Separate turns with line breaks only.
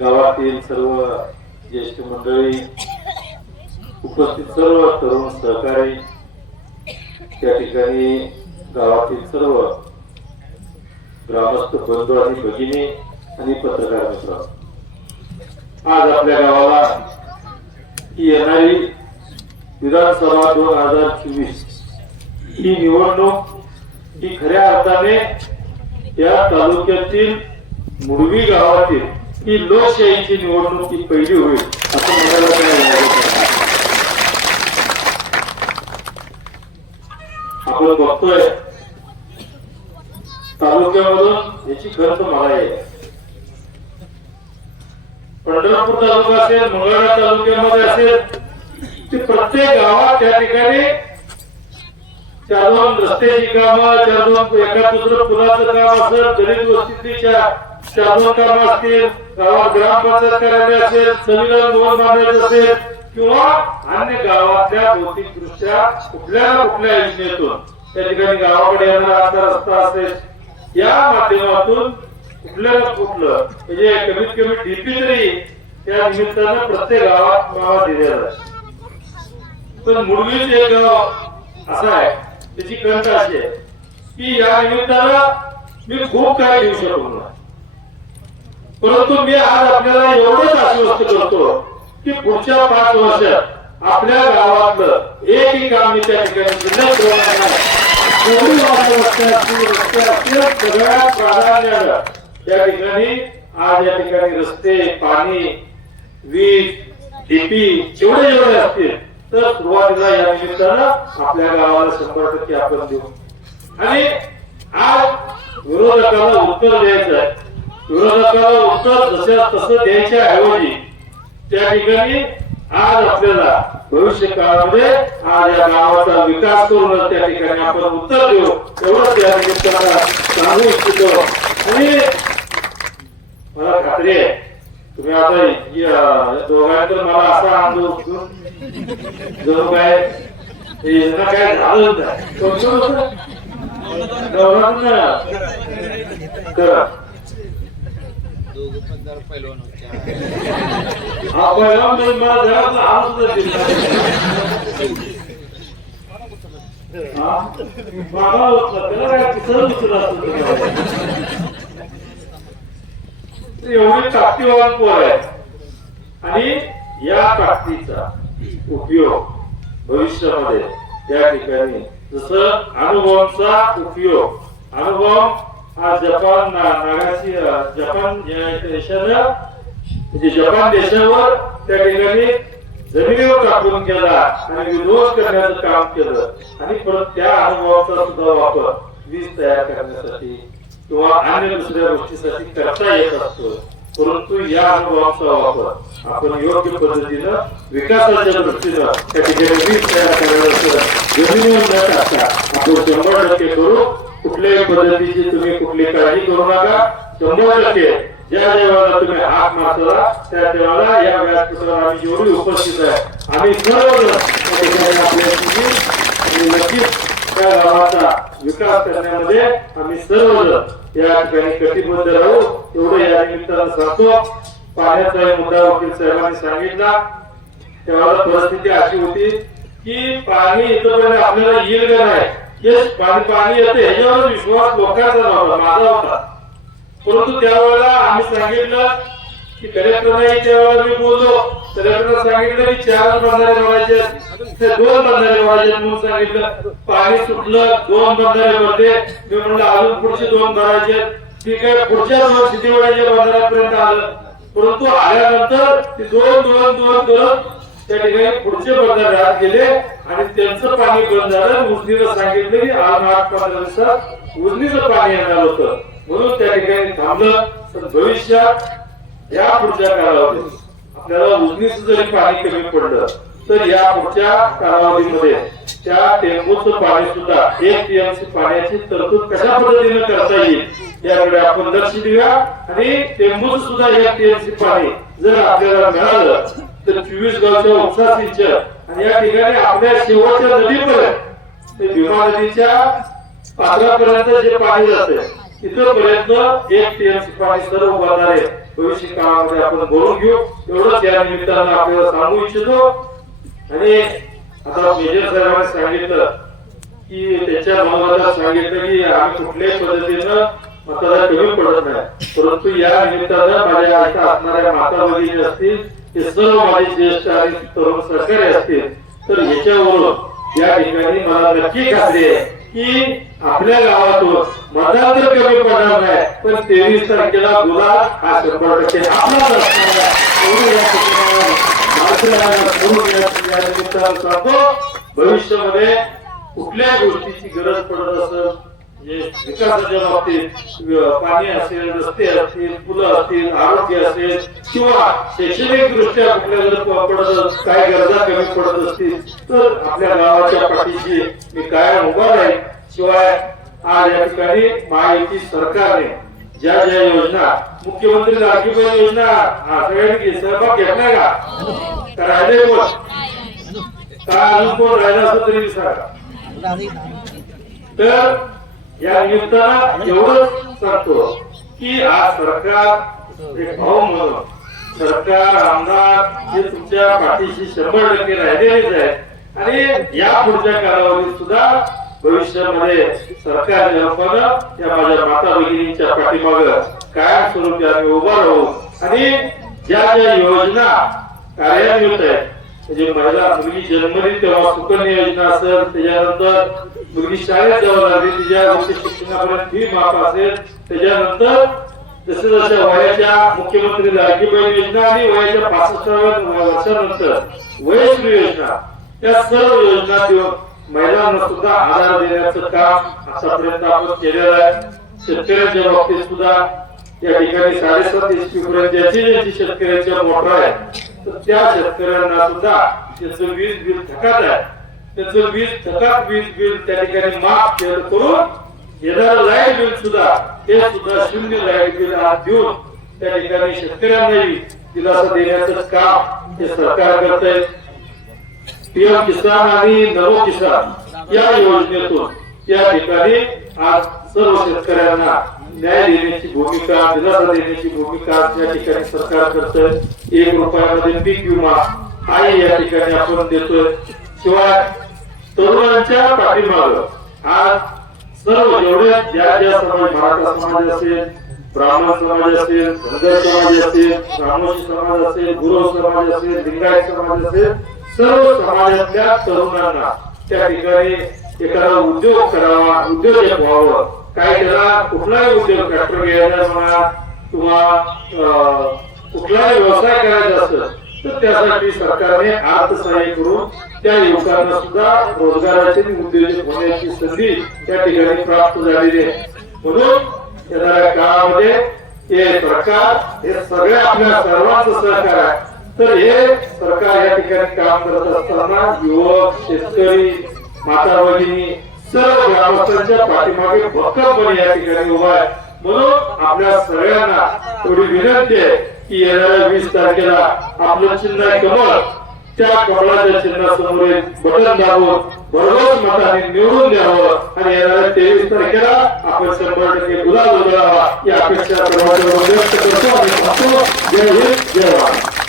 गावातील सर्व ज्येष्ठ मंडळी उपस्थित सर्व तरुण सहकारी त्या ठिकाणी गावातील सर्व ग्रामस्थ बंधू आणि भगिनी आणि पत्रकार मित्र. आज आपल्या गावाला ही येणारी विधानसभा दोन हजार चोवीस ही निवडणूक ही खऱ्या अर्थाने या तालुक्यातील मुडवी गावातील ही लोकशाहीची निवडणूक ती पहिली होईल असं म्हणायला काही आपण बघतोय तालुक्यामधून याची खर्च मला आहे पंढरपूर तालुका असेल मंगळा तालुक्यामध्ये असेल ते प्रत्येक गावात त्या ठिकाणी चार दोन रस्त्याची कामं चार दोन एका दुसरं पुलाचं काम असेल गरीब वस्तीच्या चार चार असतील गावात ग्रामपंचायत कार्यालय असेल संविधान भवन बांधायचं असेल किंवा अन्य गावातल्या भौतिक दृष्ट्या कुठल्या ना कुठल्या योजनेतून त्या ठिकाणी गावाकडे येणारा आता रस्ता असेल या माध्यमातून कुठल्या ना कुठलं म्हणजे कमीत कमी डीपी तरी त्या निमित्तानं प्रत्येक गावात गावात दिलेला आहे. पण मुळवीच एक गाव असं आहे त्याची कंट अशी आहे की या निमित्तानं मी खूप काही देऊ शकतो परंतु मी आज आपल्याला एवढंच आश्वस्त करतो की पुढच्या पाच वर्षात आपल्या गावातलं एकही काम मी त्या ठिकाणी रस्ते प्राधान्यानं त्या ठिकाणी आज या ठिकाणी रस्ते पाणी वीज डीपी जेवढे जेवढे असतील तर सुरुवातीला या निमित्तानं आपल्या गावाला शंभर टक्के आपण देऊ. आणि आज विरोधकाला उत्तर द्यायचं आहे विरोधकाला उत्तर जसं तसं द्यायच्या ऐवजी त्या ठिकाणी आज आपल्याला भविष्य काळामध्ये आज या गावाचा विकास करून त्या ठिकाणी आपण उत्तर देऊ. एवढंच या निमित्ताला सांगू इच्छितो. आणि मला खात्री आहे तुम्ही आता दोघांचं मला असा आनंद घेऊन जणू काय यांना काय झालं नाही. होतं? करा. हा पहिला जरा ताकदीवान पोर आहे आणि या ताकदीचा उपयोग भविष्यामध्ये त्या ठिकाणी जसं अनुभवांचा उपयोग अनुभव हा जपान ना- जपान या देशानं म्हणजे जपान देशावर त्या ठिकाणी जमिनीवर टाकून केला आणि विध्वंस करण्याचं काम केलं. आणि परत त्या अनुभवाचा सुद्धा वापर वीज तयार करण्यासाठी किंवा अन्य दुसऱ्या गोष्टीसाठी करता येत असतो. परंतु या अनुभवाचा वापर आपण योग्य पद्धतीनं विकासाच्या दृष्टीनं त्या ठिकाणी वीज तयार करायला जमिनीवर न टाकता आपण शंभर टक्के करू कुठल्याही पद्धतीची तुम्ही कुठली काळजी करू नका. शंभर टक्के ज्या देवाला तुम्ही हात मारता त्या देवाला या व्यासपीठावर आम्ही जेवढी उपस्थित आहे आम्ही सर्वजण त्या आपल्याशी नक्कीच त्या गावाचा विकास करण्यामध्ये आम्ही सर्वजण या ठिकाणी कटिबद्ध राहू. एवढं या निमित्तानं सांगतो. पाण्याचा मुद्दा वकील साहेबांनी सांगितला. तेव्हा परिस्थिती अशी होती की पाणी इथपर्यंत आपल्याला येईल का नाही? हे पाणी पाणी येते याच्यावर विश्वास लोकांचा नव्हता माझा होता. परंतु त्यावेळेला आम्ही सांगितलं की कलेक्टर त्यावेळेला मी बोललो. कलेक्टर सांगितलं की चार बंधारे भरायचे दोन बंधारे भरायचे म्हणून सांगितलं. पाणी सुटलं दोन बंधारे भरते मी म्हणलं अजून पुढचे दोन भरायचे ठीक आहे पुढच्या दोन सिद्धीवाड्याच्या बंधाऱ्यापर्यंत आलं. परंतु आल्यानंतर ते दोन दोन दोन करत त्या ठिकाणी पुढचे बंधारे आत गेले आणि त्यांचं पाणी बंद झालं उजनीला सांगितलं की आज आठ पंधरा दिवसात उजनीचं पाणी येणार होतं. म्हणून त्या ठिकाणी थांबलं. तर भविष्यात या पुढच्या कालावधीत आपल्याला उजनीचं जरी पाणी कमी पडलं तर या पुढच्या कालावधीमध्ये त्या टेंबूचं पाणी सुद्धा एक टीएमसी पाण्याची तरतूद कशा पद्धतीने करता येईल याकडे आपण लक्ष देऊया. आणि टेंबूचं सुद्धा एक टीएमसी पाणी जर आपल्याला मिळालं तर चोवीस गावच्या उपसा सिंचन आणि या ठिकाणी आपल्या शेवटच्या नदीपर्यंत ते भीमा नदीच्या पात्रापर्यंत जे पाणी जाते तिथपर्यंत एक टीएमसी पाणी सर्व बंधारे भविष्य काळामध्ये आपण बोलून घेऊ. एवढंच या निमित्तानं आपल्याला सांगू इच्छितो. आणि आता मेजर साहेबांनी सांगितलं की त्याच्या मनोगतात सांगितलं की आम्ही कुठल्याही पद्धतीनं मतदार कमी पडत नाही. परंतु या निमित्तानं माझ्या इथं असणाऱ्या माता भगिनी असतील ते सर्व माझे ज्येष्ठ आणि तरुण सहकारी असतील तर याच्यावरून या ठिकाणी मला नक्की खात्री आहे की आपल्या गावातून मतदार तर कमी पडणार नाही पण तेवीस तारखेला गुलाल हा शंभर टक्के आपलाच असणार भविष्यामध्ये कुठल्या गोष्टीची गरज पडत असेल म्हणजे विकासाच्या बाबतीत पाणी असेल रस्ते असतील फुलं असतील आरोग्य असेल किंवा शैक्षणिक दृष्ट्या कुठल्या जर पडत काय गरजा कमी पडत असतील तर आपल्या गावाच्या पाठीशी मी कायम उभा राहील शिवाय आज या ठिकाणी महायुती सरकारने ज्या ज्या योजना मुख्यमंत्री लाडकी योजना सगळ्यांनी सहभाग घेतलाय का? राहिले कोण? का अजून कोण राहिला असं तरी विचारा. तर या निमित्तानं एवढंच सांगतो की आज सरकार एक भाऊ म्हणून सरकार आमदार हे तुमच्या पाठीशी शंभर टक्के राहिलेलेच आहे आणि या पुढच्या कालावधीत सुद्धा भविष्यामध्ये सरकार रूपानं या माझ्या माता भगिनींच्या पाठीमाग कायमस्वरूपी आम्ही उभा राहू. आणि ज्या ज्या योजना कार्यान्वित आहेत म्हणजे महिला मुलगी जन्मली तेव्हा सुकन्या योजना असेल त्याच्यानंतर मुलगी शाळेत जेव्हा लागली तिच्या उच्च शिक्षणापर्यंत फी माफ असेल. त्याच्यानंतर जसे जसं वयाच्या मुख्यमंत्री लाडकी बहीण योजना आणि वयाच्या पासष्टाव्या वर्षानंतर वयश्री योजना या सर्व योजना देऊन महिलांना सुद्धा आधार देण्याचं काम आतापर्यंत आपण केलेलं आहे. शेतकऱ्यांच्या बाबतीत सुद्धा या ठिकाणी साडेसात एच पी पर्यंत ज्याची ज्याची शेतकऱ्यांच्या मोटर आहे तर त्या शेतकऱ्यांना सुद्धा त्याचं वीज बिल थकात आहे त्याचं वीज थकात वीज बिल त्या ठिकाणी माफ केलं करून येणारं लाइट बिल सुद्धा ते सुद्धा शून्य लाइट बिल आज देऊन त्या ठिकाणी शेतकऱ्यांनाही दिलासा देण्याचं काम हे सरकार करत आहे पीएम किसान आणि नमो किसान या योजनेतून या ठिकाणी आज सर्व शेतकऱ्यांना न्याय देण्याची भूमिका दिलासा देण्याची भूमिका या ठिकाणी सरकार करत एक रुपयामध्ये पीक विमा हाही या ठिकाणी आपण देतोय. शिवाय तरुणांच्या पाठीमाग. आज सर्व जेवढ्या ज्या ज्या समाज मराठा समाज असेल ब्राह्मण समाज असेल धनगर समाज असेल ब्राह्मण समाज असेल गुरु समाज असेल लिंगायत समाज असेल सर्व समाजातल्या तरुणांना त्या ठिकाणी एखादा उद्योग करावा उद्योजक व्हावं. काय त्याला कुठलाही उद्योग ट्रॅक्टर घ्यायचा म्हणा किंवा कुठलाही व्यवसाय करायचा असेल तर त्यासाठी सरकारने अर्थसहाय्य करून त्या युवकांना सुद्धा रोजगाराचे उद्योजक होण्याची संधी त्या ठिकाणी प्राप्त झालेली आहे. म्हणून येणाऱ्या काळामध्ये हे सरकार हे सगळ्या आपल्या सर्वांचं सहकार आहे. तर हे सरकार या ठिकाणी काम करत असताना युवक शेतकरी माता भगिनी सर्व ग्रामस्थांच्या पाठीमागे भक्कमपणे या ठिकाणी उभा आहे. म्हणून आपल्या सगळ्यांना थोडी विनंती आहे की येणाऱ्या वीस तारखेला आपलं चिन्ह कमळ. त्या कमळाच्या चिन्हासमोर बटन दाबून भरघोस मताने निवडून द्यावं. आणि येणाऱ्या तेवीस तारखेला आपण शंभर टक्के गुलाब उधळावा या अपेक्षा सर्वांच्या व्यक्त करतो आणि जय हिंद जय महाराष्ट्र